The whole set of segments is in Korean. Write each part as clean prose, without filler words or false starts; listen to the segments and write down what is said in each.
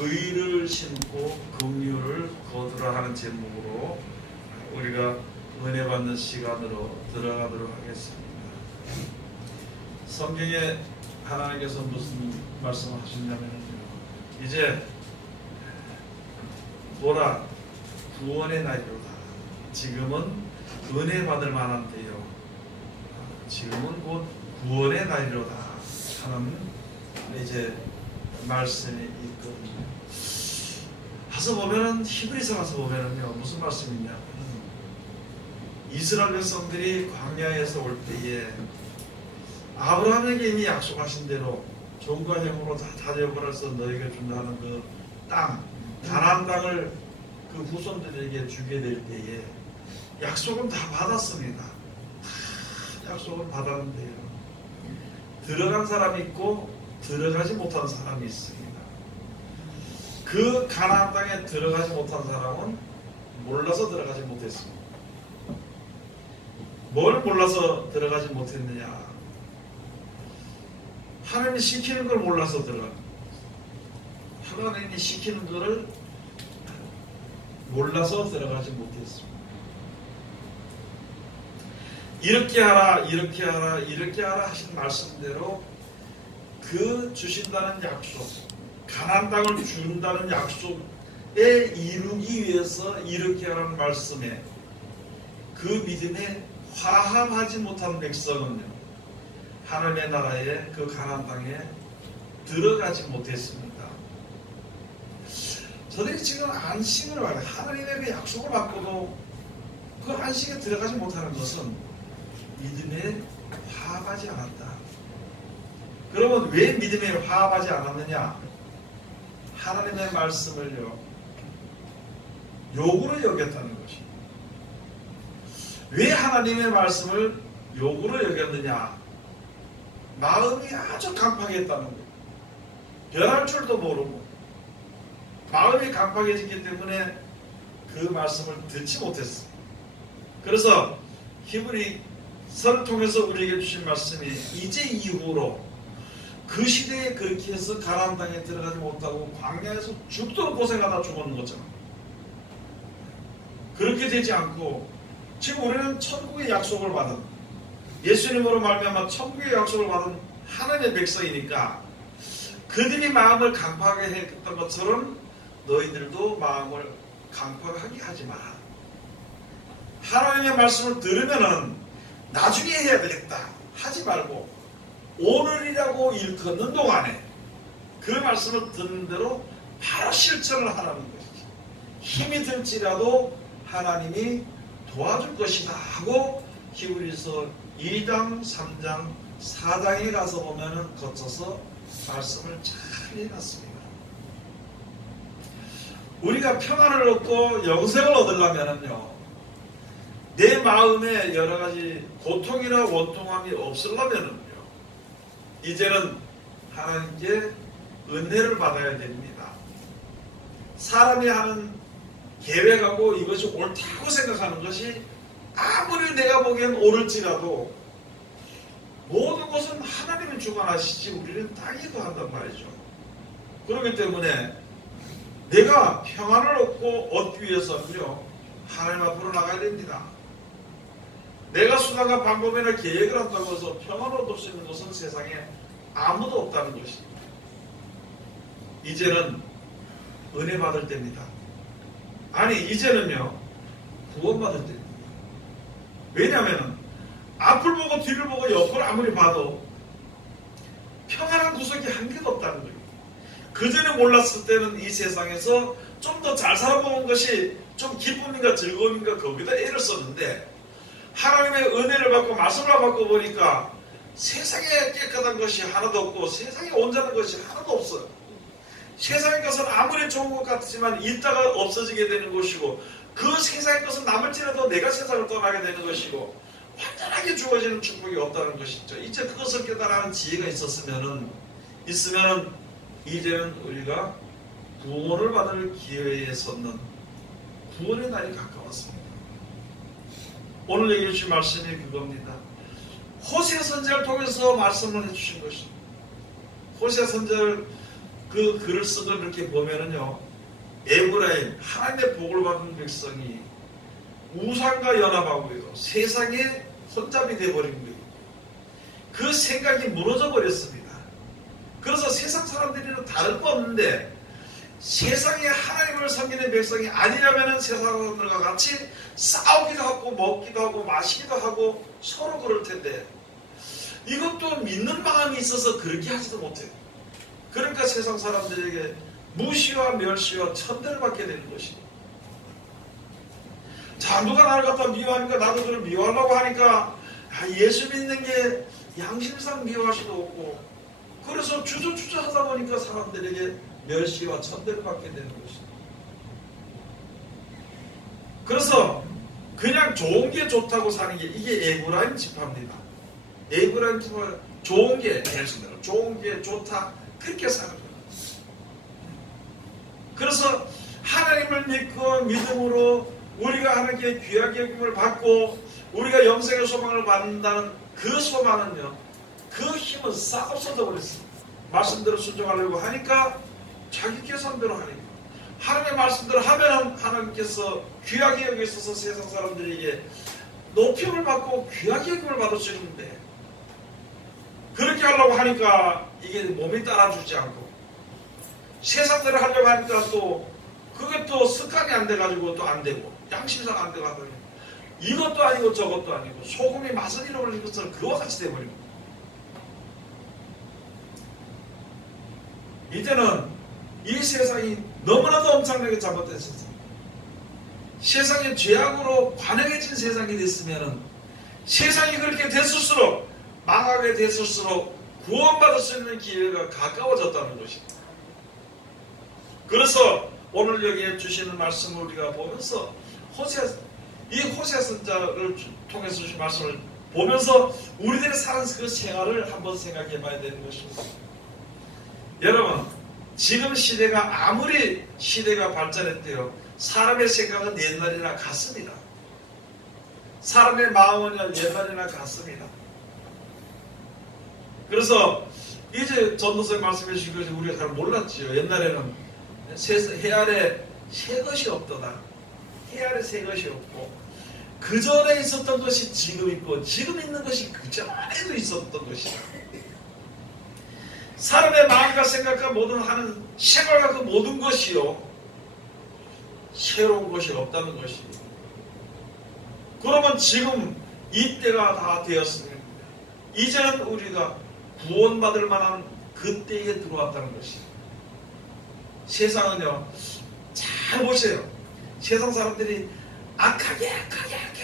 의를 심고 긍휼을 거두라 하는 제목으로 우리가 은혜 받는 시간으로 들어가도록 하겠습니다. 성경에 하나님께서 무슨 말씀을 하셨냐면요, 이제 보라 구원의 날이로다. 지금은 은혜 받을 만한 때요, 지금은 곧 구원의 날이로다 하는 이제 말씀이 있거든요. 가서 보면은, 히브리서 가서 보면은요, 무슨 말씀이냐, 이스라엘 백성들이 광야에서 올 때에 아브라함에게 이미 약속하신 대로 종과 형으로 다 다져버려서 너에게 준다는 그 땅, 가나안 땅을 그 후손들에게 주게 될 때에 약속은 다 받았습니다. 다 약속을 받았는데요, 들어간 사람이 있고 들어가지 못한 사람이 있습니다. 그 가나안 땅에 들어가지 못한 사람은 몰라서 들어가지 못했습니다. 뭘 몰라서 들어가지 못했느냐? 하나님이 시키는 걸 몰라서 들어갑니다. 하나님이 시키는 것을 몰라서 들어가지 못했습니다. 이렇게 하라, 이렇게 하라, 이렇게 하라 하신 말씀대로 그 주신다는 약속, 가나안 땅을 준다는 약속에 이루기 위해서 이렇게 하라는 말씀에 그 믿음에 화합하지 못한 백성은요, 하나님의 나라에 그 가나안 땅에 들어가지 못했습니다. 저들이 지금 안식을 말해, 하나님의 그 약속을 받고도 그 안식에 들어가지 못하는 것은 믿음에 화합하지 않았다. 그러면 왜 믿음에 화합하지 않았느냐? 하나님의 말씀을요, 욕으로 여겼다는 것입니다. 왜 하나님의 말씀을 욕으로 여겼느냐? 마음이 아주 강팍했다는 거예요. 변할 줄도 모르고 마음이 강팍해졌기 때문에 그 말씀을 듣지 못했어요. 그래서 히브리서를 통해서 우리에게 주신 말씀이 이제 이후로 그 시대에 그렇게 해서 가나안 땅에 들어가지 못하고 광야에서 죽도록 고생하다 죽었는 거잖아. 그렇게 되지 않고 지금 우리는 천국의 약속을 받은, 예수님으로 말미암아 천국의 약속을 받은 하나님의 백성이니까 그들이 마음을 강팍하게 했던 것처럼 너희들도 마음을 강팍하게 하지 마라. 하나님의 말씀을 들으면은 나중에 해야 되겠다 하지 말고 오늘이라고 일컫는 동안에 그 말씀을 듣는 대로 바로 실천을 하라는 것이지. 힘이 들지라도 하나님이 도와줄 것이다 하고 히브리서 2장, 3장, 4장에 가서 보면은 거쳐서 말씀을 잘 해놨습니다. 우리가 평안을 얻고 영생을 얻으려면은요, 내 마음에 여러 가지 고통이나 원통함이 없으려면은요, 이제는 하나님께 은혜를 받아야 됩니다. 사람이 하는 계획하고 이것이 옳다고 생각하는 것이 아무리 내가 보기엔 옳을지라도 모든 것은 하나님이 주관하시지 우리는 땅이고 한단 말이죠. 그렇기 때문에 내가 평안을 얻기 위해서는요, 하나님 앞으로 나가야 됩니다. 내가 수단과 방법이나 계획을 한다고 해서 평안을 얻을 수 있는 것은 세상에 아무도 없다는 것입니다. 이제는 은혜 받을 때입니다. 아니, 이제는요, 구원받을 때입니다. 왜냐하면 앞을 보고 뒤를 보고 옆을 아무리 봐도 평안한 구석이 한 개도 없다는 거예요. 그전에 몰랐을 때는 이 세상에서 좀 더 잘 살아보는 것이 좀 기쁨인가 즐거움인가 거기다 애를 썼는데, 하나님의 은혜를 받고 말씀을 받고 보니까 세상에 깨끗한 것이 하나도 없고 세상에 온전한 것이 하나도 없어요. 세상의 것은 아무리 좋은 것 같지만 있다가 없어지게 되는 것이고, 그 세상의 것은 남을지라도 내가 세상을 떠나게 되는 것이고, 완전하게 주어지는 축복이 없다는 것이죠. 이제 그것을 깨달아는 지혜가 있으면은 이제는 우리가 구원을 받을 기회에 섰는 구원의 날이 가까웠습니다. 오늘 얘기해 주신 말씀이 그겁니다. 호세 선지자를 통해서 말씀을 해주신 것입니다. 호세 선지자를 그 글을 쓰고 이렇게 보면은요, 에브라임, 하나님의 복을 받은 백성이 우상과 연합하고요, 세상에 혼잡이 되어버린 거예요. 그 생각이 무너져 버렸습니다. 그래서 세상 사람들이랑 다를 거 없는데, 세상에 하나님을 섬기는 백성이 아니라면 세상 사람들과 같이 싸우기도 하고 먹기도 하고 마시기도 하고 서로 그럴 텐데, 이것도 믿는 마음이 있어서 그렇게 하지도 못해요. 그러니까 세상 사람들에게 무시와 멸시와 천대를 받게 되는 것입니다. 자, 누가 나를 갖다 미워하니까 나도 그를 미워하려고 하니까 예수 믿는 게 양심상 미워할 수도 없고, 그래서 주저주저 하다 보니까 사람들에게 멸시와 천대를 받게 되는 것입니다. 그래서 그냥 좋은 게 좋다고 사는 게 이게 에브라임 지파입니다. 에브라임 지파, 좋은 게, 좋은 게 좋다, 그렇게 사는 거예요. 그래서 하나님을 믿고 믿음으로 우리가 하나님께 귀하게 여김을 받고 우리가 영생의 소망을 받는다는 그 소망은요, 그 힘은 싹 없어져 버렸습니다. 말씀대로 순종하려고 하니까 자기 계산대로 하니까, 하나님의 말씀대로 하면은 하나님께서 귀하게 여기셔서 세상 사람들에게 높임을 받고 귀하게 여김을 받을 수 있는데, 그렇게 하려고 하니까 이게 몸이 따라주지 않고, 세상대로 하려고 하니까 또 그게 또 습관이 안 돼가지고 또 안 되고, 양심상 안 돼가지고 이것도 아니고 저것도 아니고, 소금이 맛을 잃어버린 것처럼 그와 같이 돼버립니다. 이제는 이 세상이 너무나도 엄청나게 잘못됐습니다. 세상이 죄악으로 관영해진 세상이 됐으면 세상이 그렇게 됐을수록, 망하게 됐을수록 구원받을 수 있는 기회가 가까워졌다는 것입니다. 그래서 오늘 여기에 주시는 말씀을 우리가 보면서 이 호세아 선자를 통해서 주신 말씀을 보면서 우리들의 사는 그 생활을 한번 생각해 봐야 되는 것입니다. 여러분, 지금 시대가 아무리 시대가 발전했대요, 사람의 생각은 옛날이나 같습니다. 사람의 마음은 옛날이나 같습니다. 그래서 이제 전도서에 말씀해 주신 것이 우리가 잘 몰랐지요. 옛날에는 해 아래 새 것이 없더라. 해 아래 새 것이 없고, 그 전에 있었던 것이 지금 있고, 지금 있는 것이 그 전에도 있었던 것이다. 사람의 마음과 생각과 모든 하는 생활과 그 모든 것이요, 새로운 것이 없다는 것입니다. 그러면 지금 이때가 다 되었습니다. 이제는 우리가 구원받을 만한 그때에 들어왔다는 것입니다. 세상은요, 잘 보세요. 세상 사람들이 악하게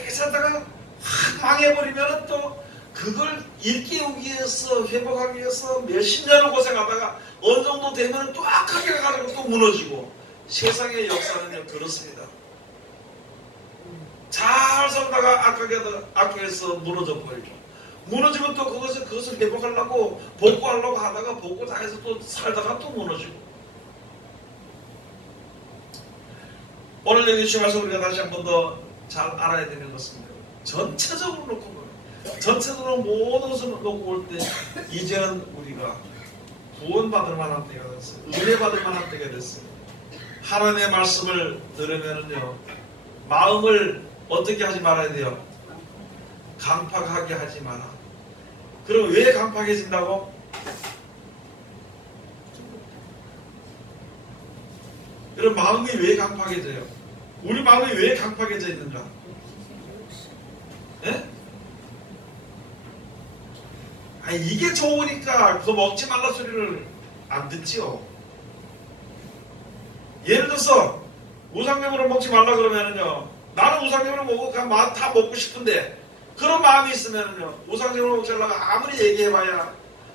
살다가 확 망해버리면 또 그걸 일깨우기 위해서, 회복하기 위해서 몇십 년을 고생하다가 어느 정도 되면 또 악하게 가지고 또 무너지고, 세상의 역사는요 그렇습니다. 잘 살다가 악하게 해서 무너져 버리죠. 무너지면 또 그것을 회복하려고 복구하려고 하다가 복구 다 해서 또 살다가 또 무너지고. 오늘 여기 주셔서 우리가 다시 한 번 더 잘 알아야 되는 것입니다. 전체적으로 놓고 보면, 전체적으로 모든 것을 놓고 볼 때 이제는 우리가 구원받을 만한 때가 됐어요. 은혜받을 만한 때가 됐어요. 하나님의 말씀을 들으면은요, 마음을 어떻게 하지 말아야 돼요? 강팍하게 하지 마라. 그럼 왜 강팍해진다고? 그럼 마음이 왜 강팍해져요? 우리 마음이 왜 강팍해져 있는가? 예? 아니, 이게 좋으니까 그거 먹지 말라 소리를 안 듣지요. 예를 들어서 우상명으로 먹지 말라 그러면은요, 나는 우상명으로 먹고 그냥 다 먹고 싶은데, 그런 마음이 있으면은요, 우상명으로 먹지 말라고 아무리 얘기해봐야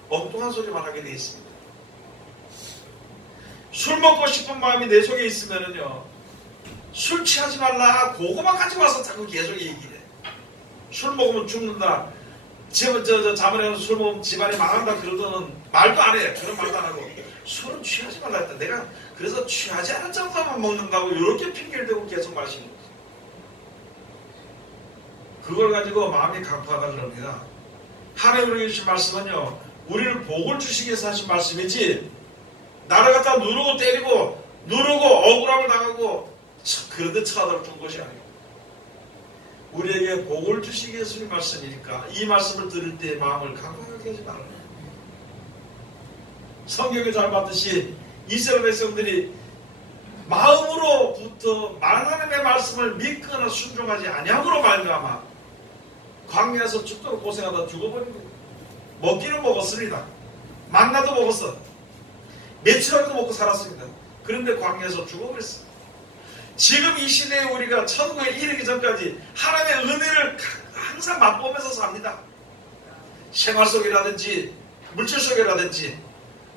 엉뚱한 소리만 하게 돼 있습니다. 술 먹고 싶은 마음이 내 속에 있으면은요, 술 취하지 말라, 그거만 가지고 와서 자꾸 계속 얘기해. 술 먹으면 죽는다, 자문에 가서 술 먹으면 집안이 망한다, 그러더는 말도 안 해. 그런 말도 안 하고, 술은 취하지 말라 했다. 내가 그래서 취하지 않은 정도만 먹는다고 이렇게 핑계를 대고 계속 마시는 거지. 그걸 가지고 마음이 강팍하다 그럽니다. 하나님 우리에게 주신 말씀은요, 우리를 복을 주시기 위해서 하신 말씀이지 나를 갖다 누르고 때리고 누르고 억울함을 당하고 그런데 처하도록 준 것이 아니고 우리에게 복을 주시기 위해서 이 말씀이니까 이 말씀을 들을 때 마음을 강팍하게 하지 말아요. 성경에 잘 봤듯이 이스라엘 백성들이 마음으로부터 하나님의 말씀을 믿거나 순종하지 아니함으로 말미암아 광야에서 죽도록 고생하다 죽어버린 거예요. 먹기는 먹었습니다. 만나도 먹었어. 며칠이라도 먹고 살았습니다. 그런데 광야에서 죽어버렸어요. 지금 이 시대에 우리가 천국에 이르기 전까지 하나님의 은혜를 항상 맛보면서 삽니다. 생활 속이라든지 물질 속이라든지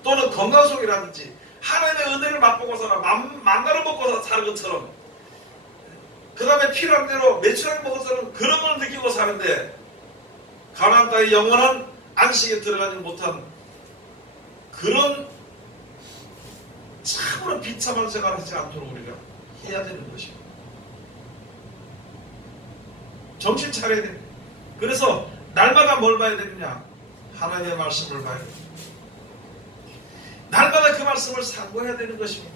또는 건강 속이라든지 하나님의 은혜를 맛보고 살아 만나를 먹고 사는 것처럼 그 다음에 필요한 대로 매출하게 먹어서는 그런 걸 느끼고 사는데 가나안 땅의 영원한 안식에 들어가지 못한 그런 참으로 비참한 생활을 하지 않도록 우리가 해야 되는 것입니다. 정신 차려야 됩니다. 그래서 날마다 뭘 봐야 되느냐? 하나님의 말씀을 봐야 됩니다. 날마다 그 말씀을 상고해야 되는 것입니다.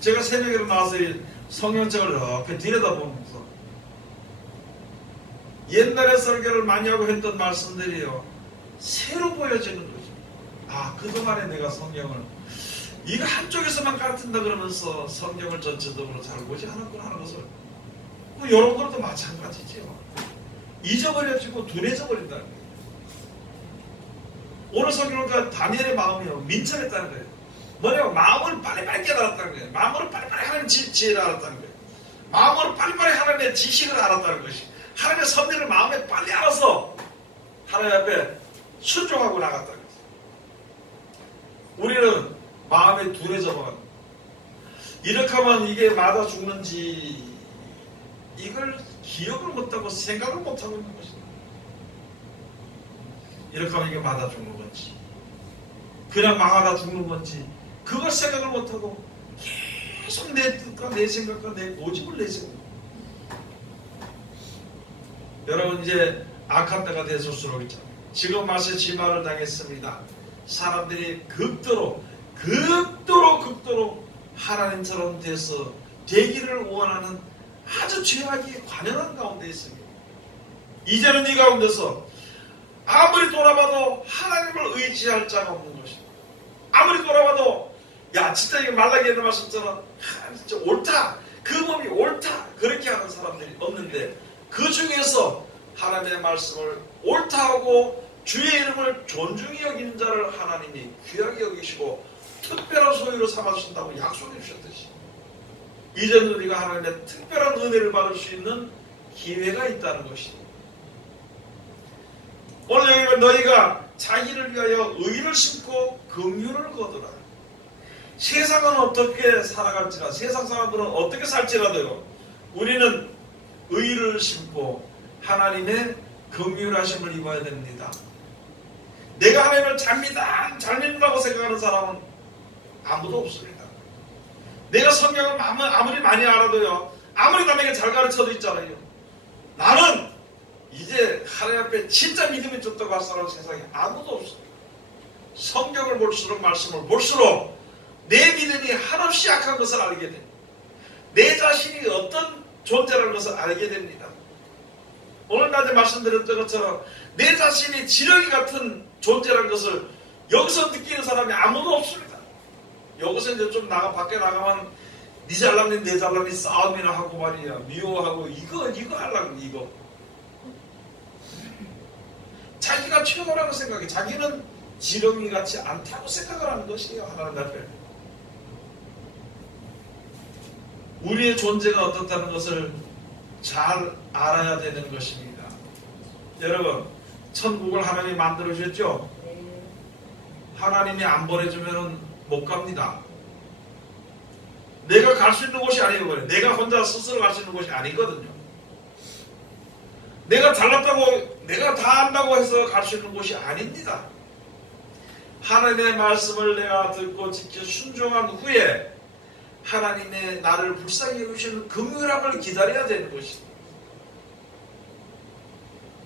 제가 새벽에 나와서 성경책을 이렇게 들여다보면서 옛날에 설교를 많이 하고 했던 말씀들이요 새로 보여지는 거죠. 아, 그동안에 내가 성경을 이거 한쪽에서만 가르친다 그러면서 성경을 전체적으로 잘 보지 않았구나 하는 것을 여러분들도 마찬가지죠. 잊어버려지고 둔해져 버린다는 거예요. 오늘 성경은 다니엘의 마음이요 민첩했다는 거예요. 뭐냐면 마음을 빨리빨리 깨달았다는 거예요. 마음으로 빨리빨리 하나님 지혜를 알았다는 거예요. 마음으로 빨리빨리 하나님의 지식을 알았다는 것이 하나님의 섭리를 마음에 빨리 알아서 하나님 앞에 순종하고 나갔다는 거예요. 우리는 마음에 둔해져만 이렇게 하면 이게 맞아 죽는지 이걸 기억을 못하고 생각을 못하고 있는 것입니다. 이렇게 하면 이게 맞아 죽는 건지 그냥 망하다 죽는 건지 그걸 생각을 못하고 계속 내 뜻과 내 생각과 내 고집을 내세우고 여러분 이제 악한 때가 되실수록 있잖아요. 지금 맛에 지마를 당했습니다. 사람들이 극도로 하나님처럼 돼서 되기를 원하는 아주 죄악이 관연한 가운데 있습니다. 이제는 이 가운데서 아무리 돌아봐도 하나님을 의지할 자가 없는 것입니다. 아무리 돌아봐도 야 진짜 이거 말라기 했는 말씀처럼 진짜 옳다 그 몸이 옳다 그렇게 하는 사람들이 없는데 그 중에서 하나님의 말씀을 옳다 하고 주의 이름을 존중히 여기는 자를 하나님이 귀하게 여기시고 특별한 소유로 삼아주신다고 약속해 주셨듯이 이제는 우리가 하나님의 특별한 은혜를 받을 수 있는 기회가 있다는 것입니다. 오늘 여기 너희가 자기를 위하여 의를 심고 긍휼을 거두라. 세상은 어떻게 살아갈지라 세상 사람들은 어떻게 살지라도요 우리는 의를 심고 하나님의 긍휼하심을 입어야 됩니다. 내가 하나님을 잘 믿는다고 생각하는 사람은 아무도 없습니다. 내가 성경을 아무리 많이 알아도요 아무리 남에게 잘 가르쳐도 있잖아요. 나는 이제 하나님 앞에 진짜 믿음이 줬다고 할 사람은 세상에 아무도 없어요. 성경을 볼수록 말씀을 볼수록 내 믿음이 한없이 약한 것을 알게 됩니다. 내 자신이 어떤 존재라는 것을 알게 됩니다. 오늘 낮에 말씀드렸던 것처럼 내 자신이 지렁이 같은 존재라는 것을 여기서 느끼는 사람이 아무도 없습니다. 여기서 이제 좀 밖에 나가면 니 잘남니 내 잘남니 싸움이나 하고 말이야 미워하고 이거 하려고 이거 자기가 최고라고 생각해. 자기는 지렁이 같지 않다고 생각을 하는 것이에요. 하나님 앞에 우리의 존재가 어떻다는 것을 잘 알아야 되는 것입니다. 여러분 천국을 하나님이 만들어 주셨죠? 하나님이 안 보내주면 못 갑니다. 내가 갈 수 있는 곳이 아니에요. 내가 혼자 스스로 갈 수 있는 곳이 아니거든요. 내가 잘났다고 내가 다 안다고 해서 갈 수 있는 곳이 아닙니다. 하나님의 말씀을 내가 듣고 지켜 순종한 후에 하나님의 나를 불쌍히 여기시는 긍휼함을 기다려야 되는 것입니다.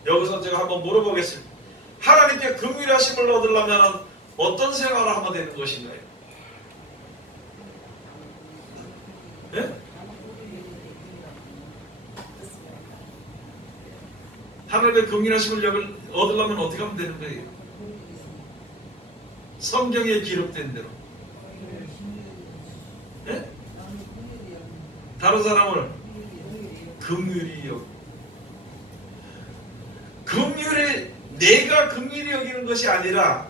여기서 제가 한번 물어보겠습니다. 하나님께 긍휼하심을 얻으려면 어떤 생활을 하면 되는 것인가요? 네? 하나님의 긍휼하심을 얻으려면 어떻게 하면 되는 거예요? 성경에 기록된 대로. 네? 다른 사람을 긍휼히 여기고, 긍휼이 내가 긍휼히 여기는 것이 아니라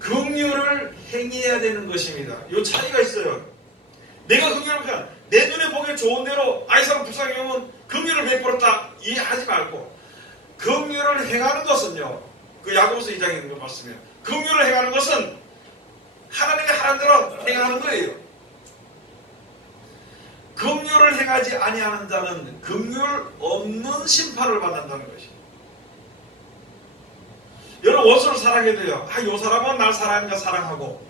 긍휼을 행해야 되는 것입니다. 이 차이가 있어요. 내가 긍휼을 내 눈에 보기에 좋은 대로 이 사람 불쌍히 여기면 긍휼을 베풀었다 이해하지 말고, 긍휼을 행하는 것은요, 그 야고보서 2장에 있는 거 말씀이에요. 긍휼을 행하는 것은 하나님이 하는 대로 행하는 거예요. 긍휼을 행하지 아니하는 자는 긍휼 없는 심판을 받는다는 것이에요. 여러분, 원수를 사랑해도요, 이 사람은 날 사랑하니까 사랑하고,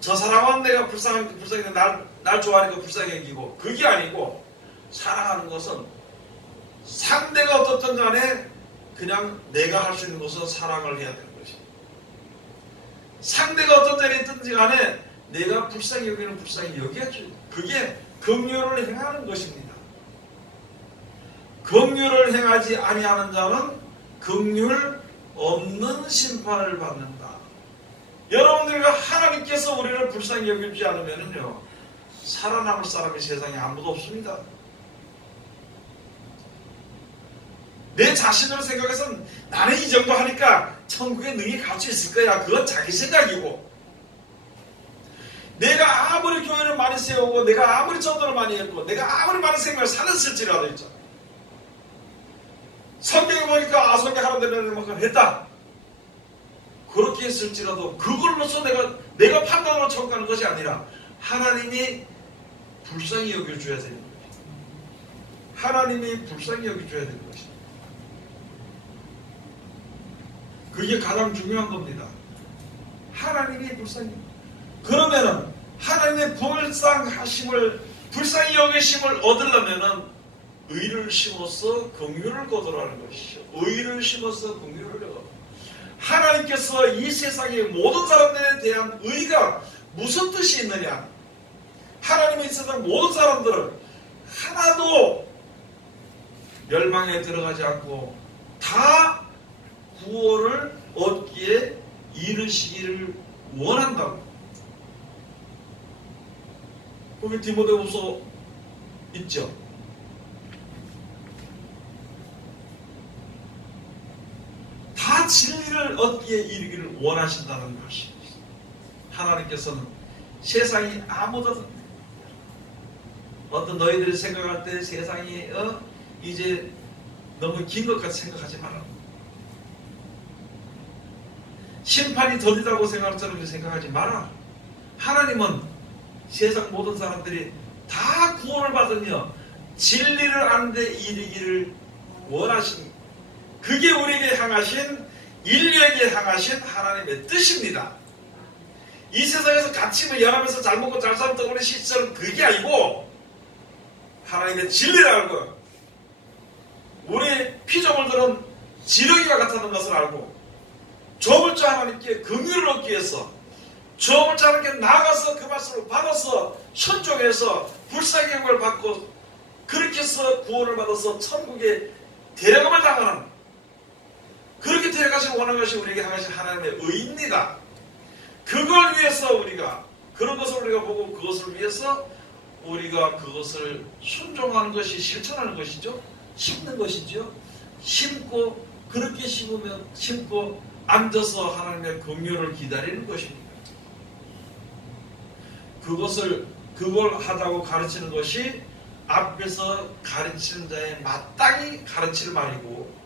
저 사람은 내가 불쌍해 날 좋아하니까 불쌍히 여기고, 그게 아니고, 사랑하는 것은 상대가 어떻든 간에 그냥 내가 할 수 있는 것은 사랑을 해야 되는 것이에요. 상대가 어떤 자리에 있든지 간에 내가 불쌍히 여기는 불쌍히 여겨야죠. 그게 긍휼을 행하는 것입니다. 긍휼을 행하지 아니하는 자는 긍휼 없는 심판을 받는다. 여러분들과 하나님께서 우리를 불쌍히 여기지 않으면요, 살아남을 사람이 세상에 아무도 없습니다. 내 자신을 생각해서는 나는 이 정도 하니까 천국에 능히 갈 수 있을 거야. 그건 자기 생각이고, 내가 아무리 교회를 많이 세우고, 내가 아무리 전도를 많이 했고, 내가 아무리 많은 생명을 살았을지라도 있죠. 성경에 보니까 성경하는 데는 만큼 했다. 그렇게 했을지라도 그걸로서 내가 판단으로 천국 가는 것이 아니라 하나님이 불쌍히 여겨줘야 되는 거예요. 하나님이 불쌍히 여겨줘야 되는 것입니다. 그게 가장 중요한 겁니다. 하나님이 불쌍히. 그러면은 하나님의 불쌍히 여기심을 얻으려면은 의를 심어서 긍휼을 거두라는 것이죠. 의를 심어서 긍휼을 거두. 하나님께서 이 세상의 모든 사람들에 대한 의가 무슨 뜻이 있느냐? 하나님이 이 세상 모든 사람들을 하나도 멸망에 들어가지 않고 다 구원을 얻기에 이르시기를 원한다고. 거기 디모데후서 있죠. 다 진리를 얻기에 이르기를 원하신다는 것입니다. 하나님께서는 세상이 아무도 어떤 너희들이 생각할 때 세상이 이제 너무 긴 것 같이 생각하지 마라. 심판이 더디다고 생각처럼 생각하지 마라. 하나님은 세상 모든 사람들이 다 구원을 받으며 진리를 아는 데 이르기를 원하십니다. 그게 우리에게 향하신, 인류에게 향하신 하나님의 뜻입니다. 이 세상에서 같이 연합해서 잘 먹고 잘 살았던 우리 시절은 그게 아니고 하나님의 진리를 알고, 우리 피조물들은 지렁이와 같다는 것을 알고, 조물주 하나님께 긍휼을 얻기 위해서 조물주 하나님께 나가서 그 말씀을 받아서 순종해서 불쌍히 여김을 받고, 그렇게 해서 구원을 받아서 천국에 데려감을 당하는, 그렇게 데려가시기 원하는 것이 우리에게 향하신 하나님의 의입니다. 그걸 위해서 우리가, 그런 것을 우리가 보고 그것을 위해서 우리가 그것을 순종하는 것이 실천하는 것이죠. 심는 것이죠. 심고, 그렇게 심고 앉아서 하나님의 긍휼을 기다리는 것입니다. 그걸 하자고 가르치는 것이 앞에서 가르치는 자의 마땅히 가르칠 말이고,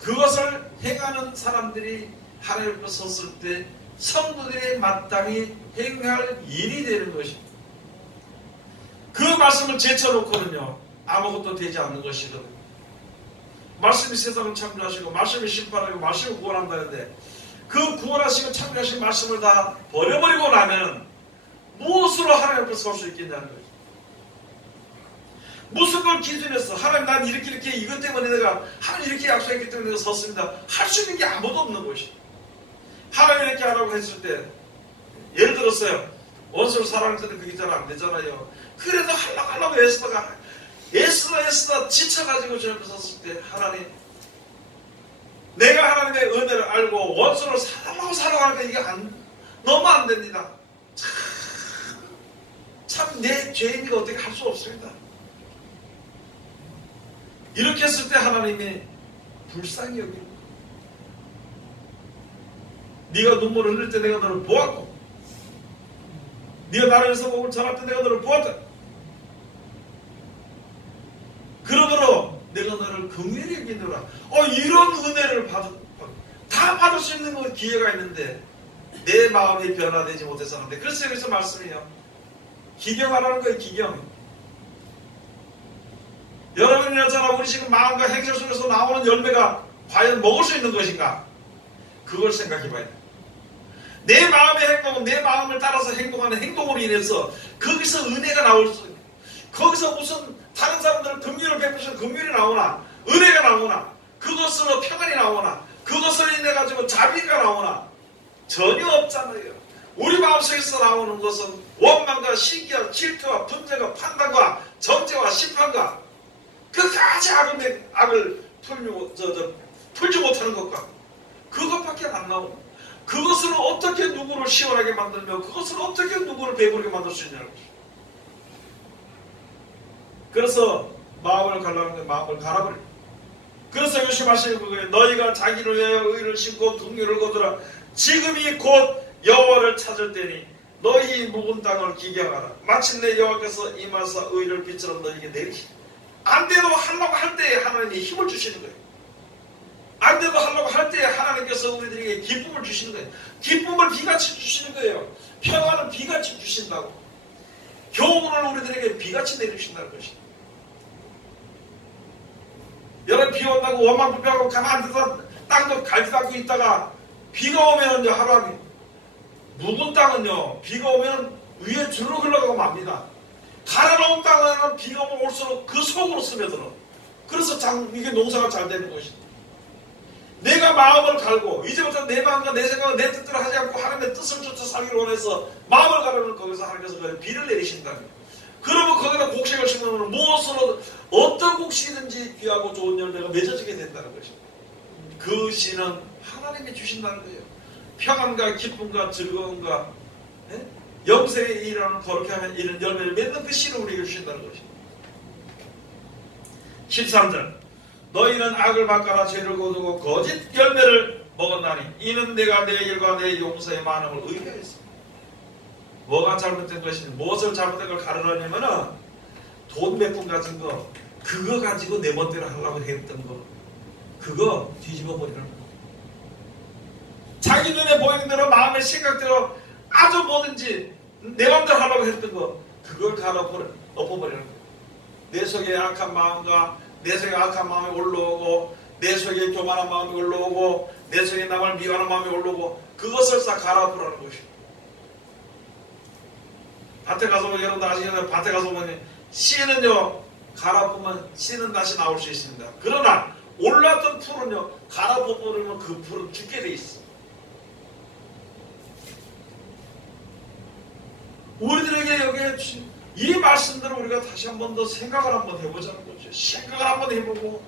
그것을 행하는 사람들이 하나님 앞에 섰을 때 성도들이 마땅히 행할 일이 되는 것입니다. 그 말씀을 제쳐놓고는요, 아무것도 되지 않는 것이거든요. 말씀이 세상을 창조하시고, 말씀이 심판하고, 말씀이 구원한다는데, 그 구원하시고 창조하신 말씀을 다 버려버리고 나면 무엇으로 하나님 앞에 설 수 있겠냐는 거죠. 무슨 걸 기준해서 하나님 난 이렇게 이것 때문에 내가 하나님 이렇게 약속했기 때문에 내가 섰습니다 할 수 있는 게 아무도 없는 것이죠. 하나님 이렇게 하라고 했을 때 예를 들었어요. 원수를 사랑할 때는 그게 잘 안 되잖아요. 그래도 하려고 애쓰다 지쳐가지고 저녁에 섰을 때 하나님, 내가 하나님의 은혜를 알고 원수를 사랑하고 하니까 이게 너무 안 됩니다. 참 내 죄인이가 어떻게 할 수 없습니다. 이렇게 했을 때 하나님이 불쌍히 여기고, 네가 눈물을 흘릴 때 내가 너를 보았고, 네가 나를 위해서 목을 전할 때 내가 너를 보았다. 그러므로 내가 너를 긍휼히 여기노라. 이런 은혜를 다 받을 수 있는 기회가 있는데 내 마음이 변화되지 못해서 하는데, 그래서 말씀이에요. 기경하라는 거예요. 기경. 여러분이나 우리 지금 마음과 행실 속에서 나오는 열매가 과연 먹을 수 있는 것인가? 그걸 생각해 봐야 돼. 내 마음의 행동은 내 마음을 따라서 행동하는 행동으로 인해서 거기서 은혜가 나올 수 있고, 거기서 무슨 다른 사람들 긍휼을 베푸시는 긍휼이 나오나, 은혜가 나오나, 그것으로 평안이 나오나, 그것으로 인해 가지고 자비가 나오나, 전혀 없잖아요. 우리 마음속에서 나오는 것은 원망과 시기와 질투와 분쟁과 판단과 정죄와 심판과 끝까지 악을 풀지 못하는 것과 그것밖에 안 나오는, 그것으로 어떻게 누구를 시원하게 만들며 그것으로 어떻게 누구를 배부르게 만들 수 있냐는 것이죠. 그래서 마음을 갈라는 게 마음을 갈아버려. 그래서 요시 하시는 거예요. 너희가 자기를 위하여 의를 심고 긍휼을 거두라. 지금이 곧 여호와를 찾을 때니 너희 묵은 땅을 기경하라. 마침내 여호와께서 임하사 의를 빛처럼 너희에게 내리시니, 안 돼도 하려고 할 때에 하나님이 힘을 주시는 거예요. 안 돼도 하려고 할 때에 하나님께서 우리들에게 기쁨을 주시는 거예요. 기쁨을 비같이 주시는 거예요. 평안을 비같이 주신다고. 교훈을 우리들에게 비같이 내리신다는 것이죠. 여름 비 온다고 원망불평하고 가만히 있어서 땅도 갈지 않고 있다가 비가 오면은요, 하루아니 묵은 땅은요, 비가 오면 위에 주르르 흘러가고 맙니다. 갈아놓은 땅은 비가 오면 올수록 그 속으로 스며들어. 그래서 이게 농사가 잘 되는 것이죠. 내가 마음을 갈고 이제부터 내 마음과 내 생각과 내 뜻대로 하지 않고 하나님의 뜻을 쫓아 살기를 원해서 마음을 가르면 거기서 하나님께서 비를 내리신다면, 그러면 거기다 곡식을 심으면 무엇으로 어떤 곡식이든지 귀하고 좋은 열매가 맺어지게 된다는 것입니다. 그 씨는 하나님이 주신다는 거예요. 평안과 기쁨과 즐거움과 영생에 일하는 거룩해 하면 이런 열매를 맺는 그 씨를 우리에게 주신다는 것입니다. 13절, 너희는 악을 바꿔라 죄를 거두고 거짓 열매를 먹었나니 이는 내가 내 일과 내 용서의 많음을 의뢰했습니다. 뭐가 잘못된 것인지, 무엇을 잘못된 걸 가르려냐면은 돈 몇 푼 가진 거, 그거 가지고 내 멋대로 하려고 했던 거, 그거 뒤집어 버리라는 거. 자기 눈에 보이는 대로 마음의 생각대로 아주 뭐든지 내 맘대로 하려고 했던 거, 그걸 엎어버리라는 거. 내 속에 악한 마음과 내 속에 악한 마음이 올라오고, 내 속에 교만한 마음이 올라오고, 내 속에 남을 미워하는 마음이 올라오고, 그것을 싹 갈아엎으라는 것이에요. 밭에 가서 보면, 여러분들 아시잖아요. 밭에 가서 보면 씨는요, 갈아엎으면 씨는 다시 나올 수 있습니다. 그러나 올랐던 풀은요, 갈아엎어버리면 그 풀은 죽게 돼 있어. 우리들에게 여기에 이 말씀들을 우리가 다시 한 번 더 생각을 한번 해보자는 거죠. 생각을 한번 해보고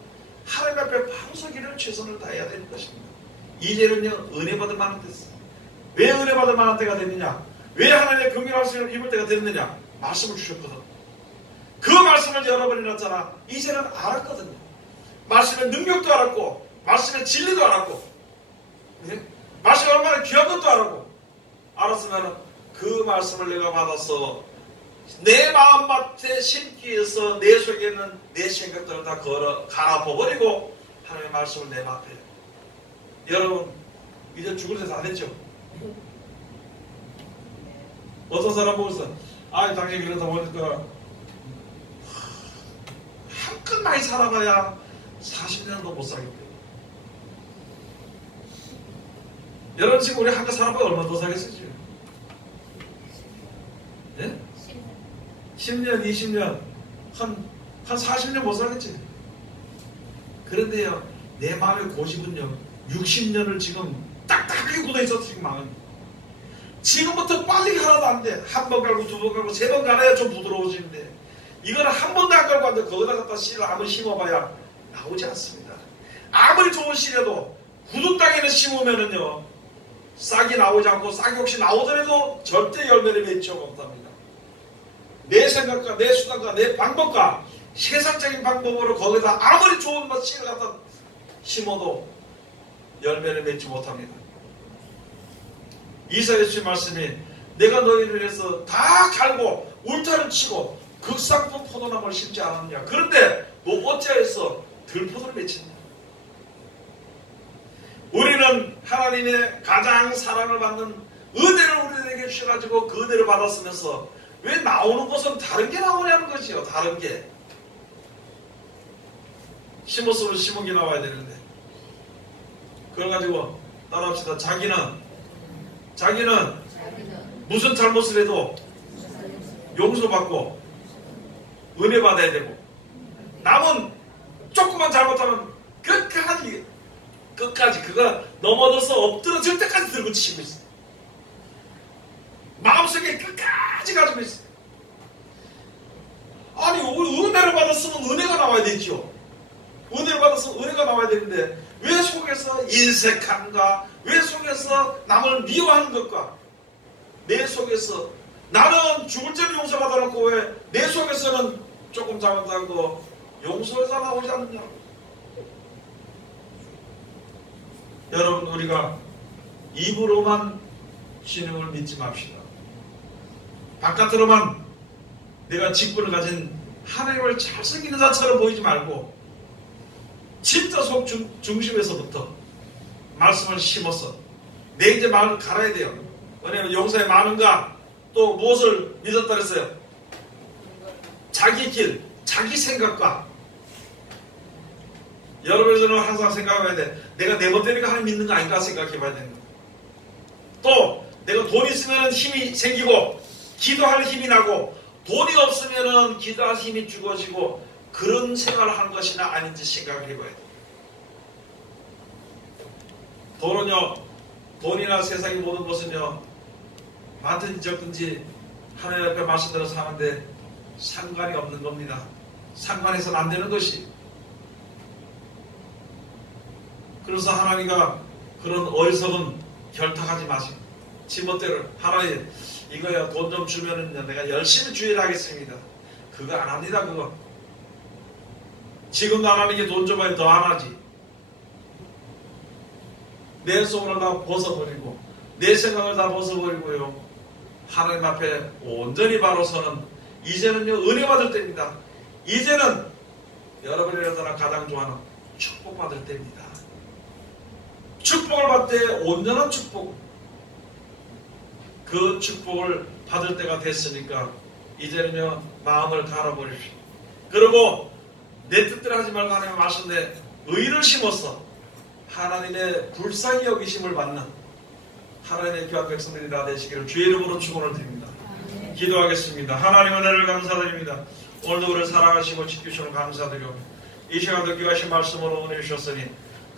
하나님 앞에 바로 서기를 최선을 다해야 되는 것입니다. 이제는요, 은혜 받을 만한 때였어요. 왜 은혜 받을 만한 때가 됐느냐? 왜 하나님의 긍휼할 수 입을 때가 됐느냐? 말씀을 주셨거든. 그 말씀을 열어버리놨잖아. 이제는 알았거든요. 말씀의 능력도 알았고, 말씀의 진리도 알았고, 말씀이 얼마나 귀한 것도 알았고, 알았으면 그 말씀을 내가 받아서 내 마음밭에 심기 위해서 내 속에 있는 내 생각들을 다 갈아엎어버리고 하나님의 말씀을 내 앞에. 여러분, 이제 죽을 때 다 됐죠? 어떤 사람 보면서 당신이 그러다 보니까 한껏 많이 살아봐야 40년도 못 살겠대요. 여러분, 지금 우리 한껏 살아봐야 얼마 더 살겠어요, 지금? 예? 10년, 20년, 한 40년 못 살겠지. 그런데요, 내 마음의 고집은요, 60년을 지금 딱딱하게 굳어있어서 지금 망은. 지금부터 빨리 하나도 안 돼. 한 번 갈고 두 번 갈고 세 번 갈아야 좀 부드러워지는데 이거는 한 번도 안 갈고 왔는데 거기다 갖다 씨를 아무리 심어봐야 나오지 않습니다. 아무리 좋은 씨라도 굳은 땅에는 심으면은요 싹이 나오지 않고 싹이 혹시 나오더라도 절대 열매를 맺지 못합니다. 내 생각과 내 수단과 내 방법과 세상적인 방법으로 거기다 아무리 좋은 씨를 갖다 심어도 열매를 맺지 못합니다. 이사야 주신 말씀이 내가 너희를 위해서 다 갈고 울타리를 치고 극상품 포도나무를 심지 않았느냐. 그런데 너 어찌하여서 들포도를 맺혔냐. 우리는 하나님의 가장 사랑을 받는 은혜를 우리에게 주셔가지고 그 은혜를 받았으면서 왜 나오는 것은 다른 게 나오냐는 것이요. 다른 게. 심었으면 심은 게 나와야 되는데. 그걸 가지고 따라합시다. 자기는 무슨 잘못을 해도 용서받고 은혜 받아야 되고 남은 조금만 잘못하면 끝까지 그거 넘어져서 엎드러질 때까지 들고 치고 있어요. 마음속에 끝까지 가지고 있어요. 아니 은혜를 받았으면 은혜가 나와야 되죠. 은혜를 받았으면 은혜가 나와야 되는데 왜 속에서 인색함과 왜 속에서 남을 미워하는 것과 내 속에서 나는 죽을 죄를 용서받아놓고 왜 내 속에서는 조금 잘못한 거 용서가 나오지 않느냐. 여러분 우리가 입으로만 신앙을 믿지 맙시다. 바깥으로만 내가 직분을 가진 하나님을 잘생긴 자처럼 보이지 말고 진짜 속 중심에서부터 말씀을 심어서 내 이제 마음을 갈아야 돼요. 왜냐하면 용서에 많은가 또 무엇을 믿었다 그랬어요? 자기 길, 자기 생각과 여러분들은 항상 생각해야 돼. 내가 내 멋대로 하나님 믿는 거 아닌가 생각해 봐야 되는 거야. 또 내가 돈 있으면 힘이 생기고 기도할 힘이 나고 돈이 없으면 기도할 힘이 죽어지고 그런 생활을 하는 것이나 아닌지 생각을 해봐야 돼. 돈은요, 돈이나 세상의 모든 것은요, 많든지 적든지 하나님 앞에 말씀대로 사는데 상관이 없는 겁니다. 상관해서는 안 되는 것이. 그래서 하나님과 그런 어리석은 결탁하지 마시고 지멋대로 하나님 이거야 돈 좀 주면은 내가 열심히 주의를 하겠습니다. 그거 안 합니다. 그거. 지금도 하나님께 돈 줘봐야 더 안 하지. 내 소원을 다 벗어버리고 내 생각을 다 벗어버리고요. 하나님 앞에 온전히 바로 서는 이제는요 은혜 받을 때입니다. 이제는 여러분이라도 가장 좋아하는 축복 받을 때입니다. 축복을 받을 때 온전한 축복, 그 축복을 받을 때가 됐으니까 이제는요 마음을 갈아버리십시오. 그리고 내 뜻대로 하지 말고 하나님의 말씀에 의를 심어서 하나님의 불쌍히 여기심을 받는 하나님의 귀한 백성들이 다 되시기를 주의 이름으로 축원을 드립니다. 기도하겠습니다. 하나님 은혜를 감사드립니다. 오늘도 우리를 사랑하시고 지키시는 감사드리고 이 시간도 귀하신 말씀으로 은혜 주셨으니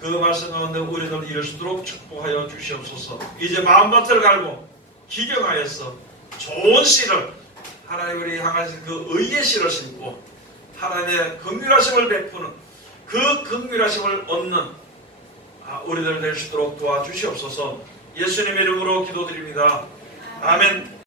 그 말씀 가운데 우리를 이룰 수 있도록 축복하여 주시옵소서. 이제 마음밭을 갈고 기경하여서 좋은 씨를 하나님을 향하신 그 의의 씨를 심고 하나님의 긍휼하심을 베푸는 그 긍휼하심을 얻는 우리들 될 수 있도록 도와주시옵소서. 예수님의 이름으로 기도드립니다. 아멘.